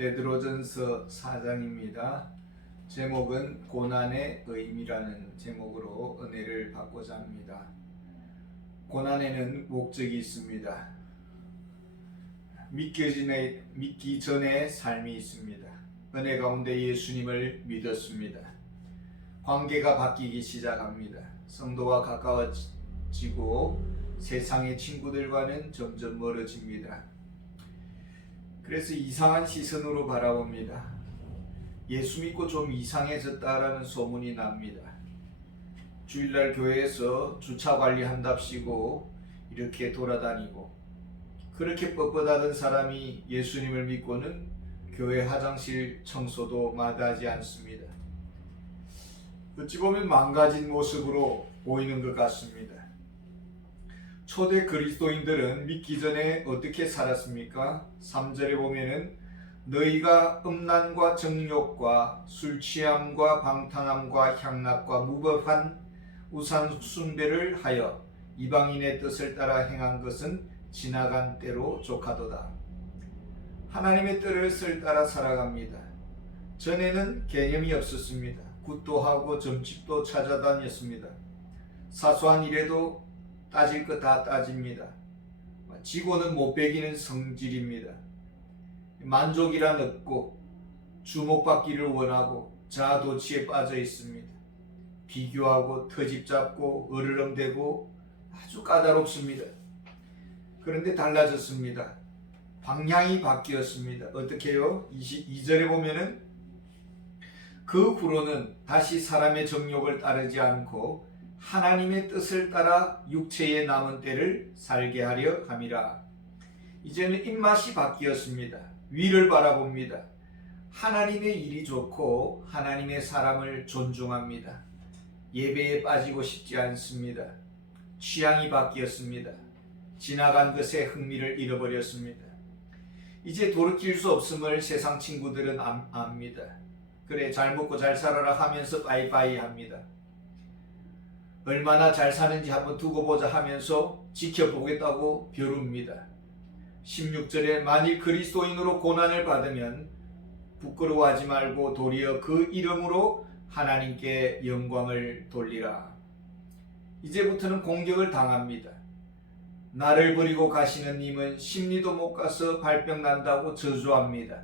베드로전서 4장입니다. 제목은 고난의 의미라는 제목으로 은혜를 받고자 합니다. 고난에는 목적이 있습니다. 믿기 전에 삶이 있습니다. 은혜 가운데 예수님을 믿었습니다. 관계가 바뀌기 시작합니다. 성도와 가까워지고 세상의 친구들과는 점점 멀어집니다. 그래서 이상한 시선으로 바라봅니다. 예수 믿고 좀 이상해졌다라는 소문이 납니다. 주일날 교회에서 주차 관리한답시고 이렇게 돌아다니고, 그렇게 뻣뻣하던 사람이 예수님을 믿고는 교회 화장실 청소도 마다하지 않습니다. 어찌 보면 망가진 모습으로 보이는 것 같습니다. 초대 그리스도인들은 믿기 전에 어떻게 살았습니까? 3절에 보면은 너희가 음란과 정욕과 술취함과 방탕함과 향락과 무법한 우상 숭배를 하여 이방인의 뜻을 따라 행한 것은 지나간 때로 족하도다. 하나님의 뜻을 따라 살아갑니다. 전에는 개념이 없었습니다. 굿도 하고 점집도 찾아다녔습니다. 사소한 일에도 따질 것 다 따집니다. 지고는 못 배기는 성질입니다. 만족이란 없고 주목받기를 원하고 자아도취에 빠져 있습니다. 비교하고 터집 잡고 으르렁대고 아주 까다롭습니다. 그런데 달라졌습니다. 방향이 바뀌었습니다. 어떻게요? 22절에 보면은 그 후로는 다시 사람의 정욕을 따르지 않고 하나님의 뜻을 따라 육체의 남은 때를 살게 하려 함이라. 이제는 입맛이 바뀌었습니다. 위를 바라봅니다. 하나님의 일이 좋고 하나님의 사람을 존중합니다. 예배에 빠지고 싶지 않습니다. 취향이 바뀌었습니다. 지나간 것에 흥미를 잃어버렸습니다. 이제 돌이킬 수 없음을 세상 친구들은 압니다. 그래, 잘 먹고 잘 살아라 하면서 빠이빠이 합니다. 얼마나 잘 사는지 한번 두고 보자 하면서 지켜보겠다고 벼룹니다. 16절에 만일 그리스도인으로 고난을 받으면 부끄러워하지 말고 도리어 그 이름으로 하나님께 영광을 돌리라. 이제부터는 공격을 당합니다. 나를 버리고 가시는 님은 심리도 못 가서 발병 난다고 저주합니다.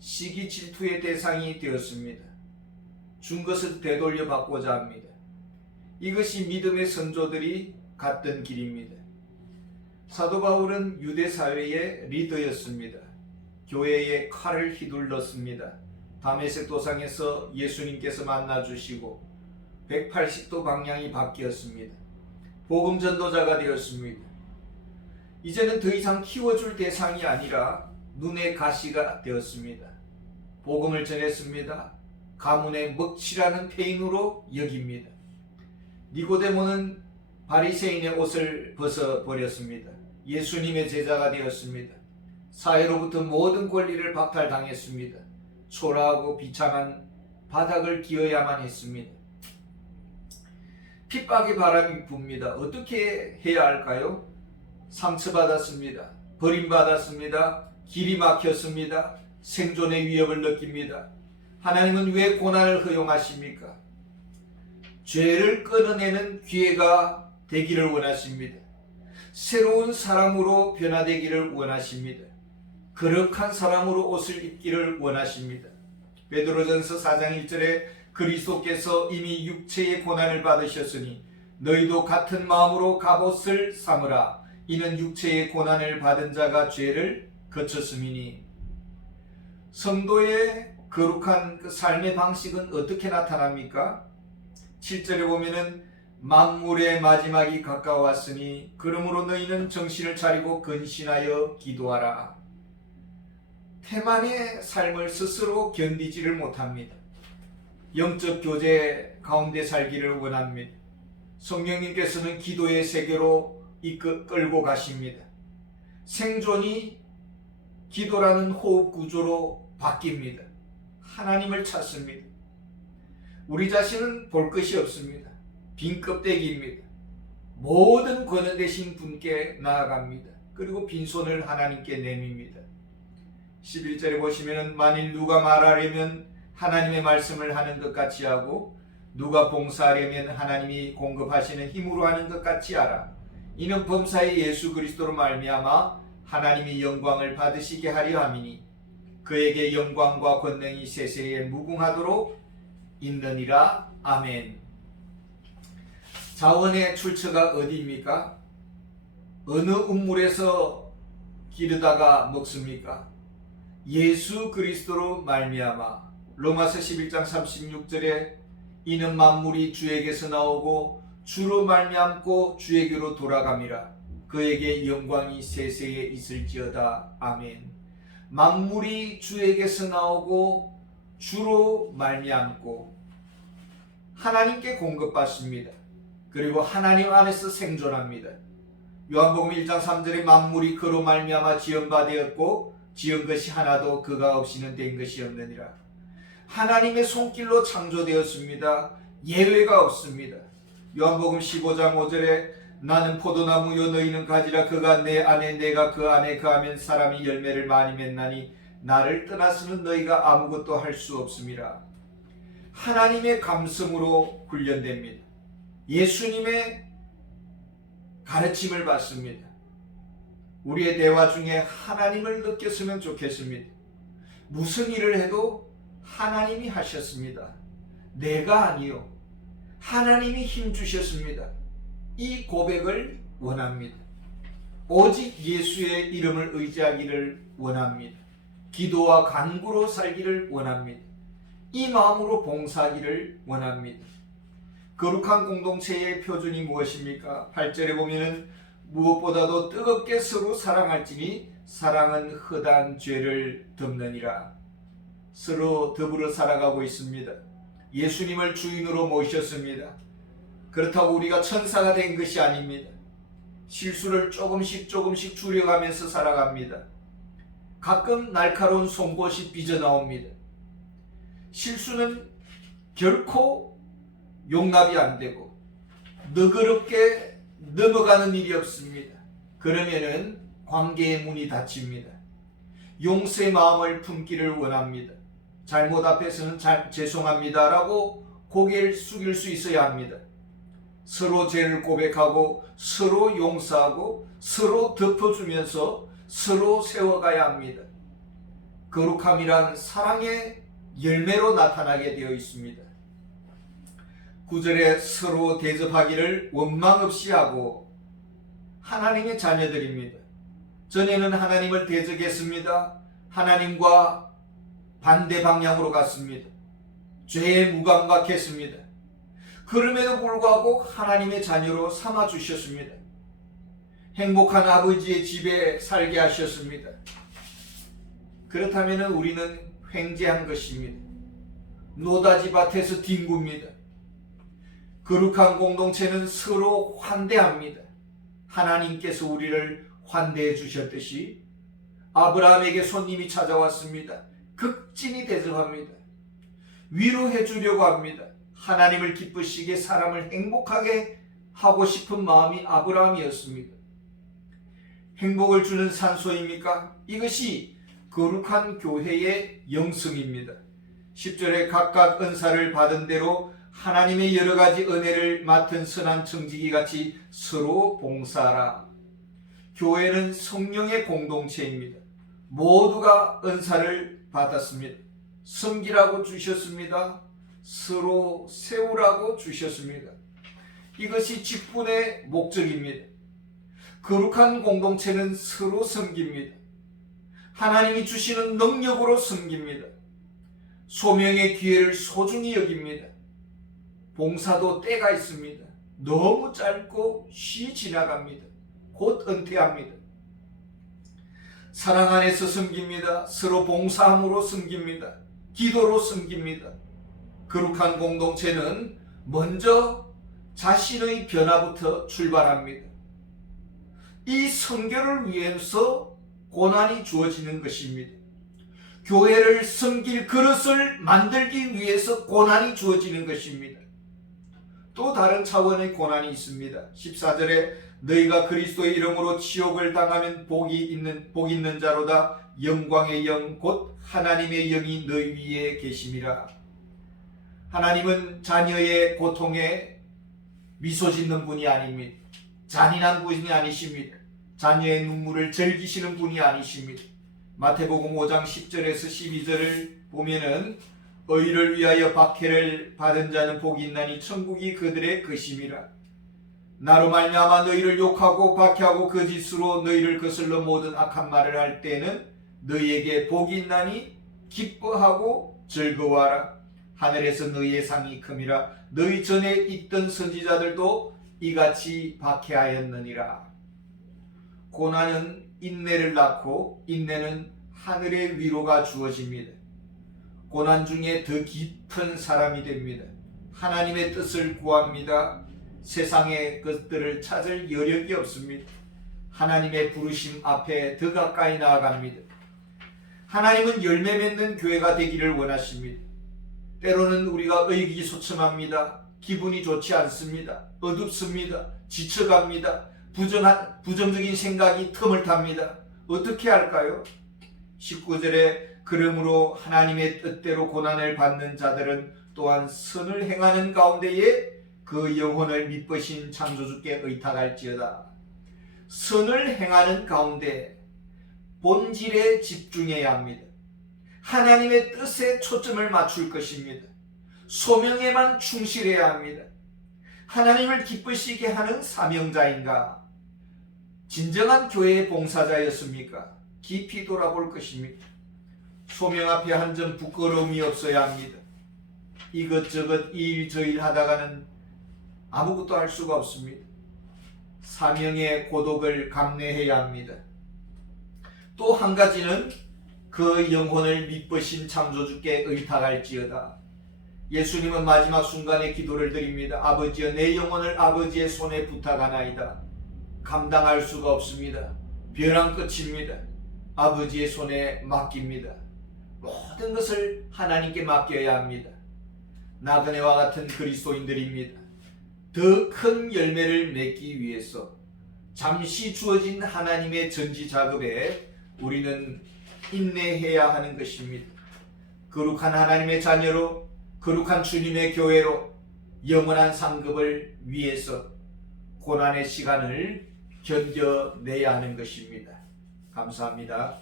시기 질투의 대상이 되었습니다. 준 것을 되돌려 받고자 합니다. 이것이 믿음의 선조들이 갔던 길입니다. 사도 바울은 유대 사회의 리더였습니다. 교회에 칼을 휘둘렀습니다. 다메섹 도상에서 예수님께서 만나주시고 180도 방향이 바뀌었습니다. 복음 전도자가 되었습니다. 이제는 더 이상 키워줄 대상이 아니라 눈의 가시가 되었습니다. 복음을 전했습니다. 가문의 먹칠하는 폐인으로 여깁니다. 니고데모는 바리새인의 옷을 벗어버렸습니다. 예수님의 제자가 되었습니다. 사회로부터 모든 권리를 박탈당했습니다. 초라하고 비참한 바닥을 기어야만 했습니다. 핍박의 바람이 붑니다. 어떻게 해야 할까요? 상처받았습니다. 버림받았습니다. 길이 막혔습니다. 생존의 위협을 느낍니다. 하나님은 왜 고난을 허용하십니까? 죄를 끊어내는 기회가 되기를 원하십니다. 새로운 사람으로 변화되기를 원하십니다. 거룩한 사람으로 옷을 입기를 원하십니다. 베드로전서 4장 1절에 그리스도께서 이미 육체의 고난을 받으셨으니 너희도 같은 마음으로 갑옷을 삼으라. 이는 육체의 고난을 받은 자가 죄를 거쳤음이니. 성도의 거룩한 그 삶의 방식은 어떻게 나타납니까? 7절에 보면은 만물의 마지막이 가까웠으니 그러므로 너희는 정신을 차리고 근신하여 기도하라. 태만의 삶을 스스로 견디지를 못합니다. 영적 교제 가운데 살기를 원합니다. 성령님께서는 기도의 세계로 끌고 가십니다. 생존이 기도라는 호흡 구조로 바뀝니다. 하나님을 찾습니다. 우리 자신은 볼 것이 없습니다. 빈 껍데기입니다. 모든 권한 되신 분께 나아갑니다. 그리고 빈손을 하나님께 내밉니다. 11절에 보시면은 만일 누가 말하려면 하나님의 말씀을 하는 것 같이 하고 누가 봉사하려면 하나님이 공급하시는 힘으로 하는 것 같이 하라. 이는 범사의 예수 그리스도로 말미암아 하나님이 영광을 받으시게 하려 함이니 그에게 영광과 권능이 세세에 무궁하도록 있느니라. 아멘. 자원의 출처가 어디입니까? 어느 우물에서 기르다가 먹습니까? 예수 그리스도로 말미암아. 로마서 11장 36절에 이는 만물이 주에게서 나오고 주로 말미암고 주에게로 돌아감이라. 그에게 영광이 세세에 있을지어다. 아멘. 만물이 주에게서 나오고 주로 말미암고 하나님께 공급받습니다. 그리고 하나님 안에서 생존합니다. 요한복음 1장 3절에 만물이 그로 말미암아 지은 바 되었고 지은 것이 하나도 그가 없이는 된 것이 없느니라. 하나님의 손길로 창조되었습니다. 예외가 없습니다. 요한복음 15장 5절에 나는 포도나무요 너희는 가지라. 그가 내 안에 내가 그 안에 거하면 사람이 열매를 많이 맺나니 나를 떠나서는 너희가 아무것도 할 수 없음이라. 하나님의 감성으로 훈련됩니다. 예수님의 가르침을 받습니다. 우리의 대화 중에 하나님을 느꼈으면 좋겠습니다. 무슨 일을 해도 하나님이 하셨습니다. 내가 아니요 하나님이 힘 주셨습니다. 이 고백을 원합니다. 오직 예수의 이름을 의지하기를 원합니다. 기도와 간구로 살기를 원합니다. 이 마음으로 봉사하기를 원합니다. 거룩한 공동체의 표준이 무엇입니까? 8절에 보면은 무엇보다도 뜨겁게 서로 사랑할지니 사랑은 허다한 죄를 덮느니라. 서로 더불어 살아가고 있습니다. 예수님을 주인으로 모셨습니다. 그렇다고 우리가 천사가 된 것이 아닙니다. 실수를 조금씩 줄여가면서 살아갑니다. 가끔 날카로운 송곳이 삐져나옵니다. 실수는 결코 용납이 안 되고 너그럽게 넘어가는 일이 없습니다. 그러면은 관계의 문이 닫힙니다. 용서의 마음을 품기를 원합니다. 잘못 앞에서는 죄송합니다 라고 고개를 숙일 수 있어야 합니다. 서로 죄를 고백하고 서로 용서하고 서로 덮어주면서 서로 세워가야 합니다. 거룩함이란 사랑의 열매로 나타나게 되어 있습니다. 9절에 서로 대접하기를 원망 없이 하고 하나님의 자녀들입니다. 전에는 하나님을 대적했습니다. 하나님과 반대 방향으로 갔습니다. 죄에 무감각했습니다. 그럼에도 불구하고 하나님의 자녀로 삼아주셨습니다. 행복한 아버지의 집에 살게 하셨습니다. 그렇다면 우리는 횡재한 것입니다. 노다지 밭에서 뒹굽니다. 거룩한 공동체는 서로 환대합니다. 하나님께서 우리를 환대해 주셨듯이 아브라함에게 손님이 찾아왔습니다. 극진히 대접합니다. 위로해 주려고 합니다. 하나님을 기쁘시게 사람을 행복하게 하고 싶은 마음이 아브라함이었습니다. 행복을 주는 산소입니까? 이것이 거룩한 교회의 영성입니다. 10절에 각각 은사를 받은 대로 하나님의 여러 가지 은혜를 맡은 선한 청지기 같이 서로 봉사하라. 교회는 성령의 공동체입니다. 모두가 은사를 받았습니다. 섬기라고 주셨습니다. 서로 세우라고 주셨습니다. 이것이 직분의 목적입니다. 거룩한 공동체는 서로 섬깁니다. 하나님이 주시는 능력으로 섬깁니다. 소명의 기회를 소중히 여깁니다. 봉사도 때가 있습니다. 너무 짧고 쉬 지나갑니다. 곧 은퇴합니다. 사랑 안에서 섬깁니다. 서로 봉사함으로 섬깁니다. 기도로 섬깁니다. 거룩한 공동체는 먼저 자신의 변화부터 출발합니다. 이 선교를 위해서 고난이 주어지는 것입니다. 교회를 섬길 그릇을 만들기 위해서 고난이 주어지는 것입니다. 또 다른 차원의 고난이 있습니다. 14절에 너희가 그리스도의 이름으로 치욕을 당하면 복이 있는 자로다. 영광의 영 곧 하나님의 영이 너희 위에 계심이라. 하나님은 자녀의 고통에 미소 짓는 분이 아닙니다. 잔인한 분이 아니십니다. 자녀의 눈물을 즐기시는 분이 아니십니다. 마태복음 5장 10절에서 12절을 보면은 의를 위하여 박해를 받은 자는 복이 있나니 천국이 그들의 것임이라. 나로 말미암아 너희를 욕하고 박해하고 거짓으로 너희를 거슬러 모든 악한 말을 할 때는 너희에게 복이 있나니 기뻐하고 즐거워하라. 하늘에서 너희의 상이 큼이라. 너희 전에 있던 선지자들도 이같이 박해하였느니라. 고난은 인내를 낳고 인내는 하늘의 위로가 주어집니다. 고난 중에 더 깊은 사람이 됩니다. 하나님의 뜻을 구합니다. 세상의 것들을 찾을 여력이 없습니다. 하나님의 부르심 앞에 더 가까이 나아갑니다. 하나님은 열매 맺는 교회가 되기를 원하십니다. 때로는 우리가 의기소침합니다. 기분이 좋지 않습니다. 어둡습니다. 지쳐갑니다. 부정적인 생각이 틈을 탑니다. 어떻게 할까요? 19절에 그러므로 하나님의 뜻대로 고난을 받는 자들은 또한 선을 행하는 가운데에 그 영혼을 미쁘신 창조주께 의탁할지어다. 선을 행하는 가운데 본질에 집중해야 합니다. 하나님의 뜻에 초점을 맞출 것입니다. 소명에만 충실해야 합니다. 하나님을 기쁘시게 하는 사명자인가? 진정한 교회의 봉사자였습니까? 깊이 돌아볼 것입니다. 소명 앞에 한 점 부끄러움이 없어야 합니다. 이것저것 이 일 저 일 하다가는 아무것도 할 수가 없습니다. 사명의 고독을 감내해야 합니다. 또 한 가지는 그 영혼을 미쁘신 창조주께 의탁할지어다. 예수님은 마지막 순간에 기도를 드립니다. 아버지여 내 영혼을 아버지의 손에 부탁하나이다. 감당할 수가 없습니다. 벼랑 끝입니다. 아버지의 손에 맡깁니다. 모든 것을 하나님께 맡겨야 합니다. 나그네와 같은 그리스도인들입니다. 더 큰 열매를 맺기 위해서 잠시 주어진 하나님의 전지 작업에 우리는 인내해야 하는 것입니다. 거룩한 하나님의 자녀로, 거룩한 주님의 교회로 영원한 상급을 위해서 고난의 시간을 견뎌내야 하는 것입니다. 감사합니다.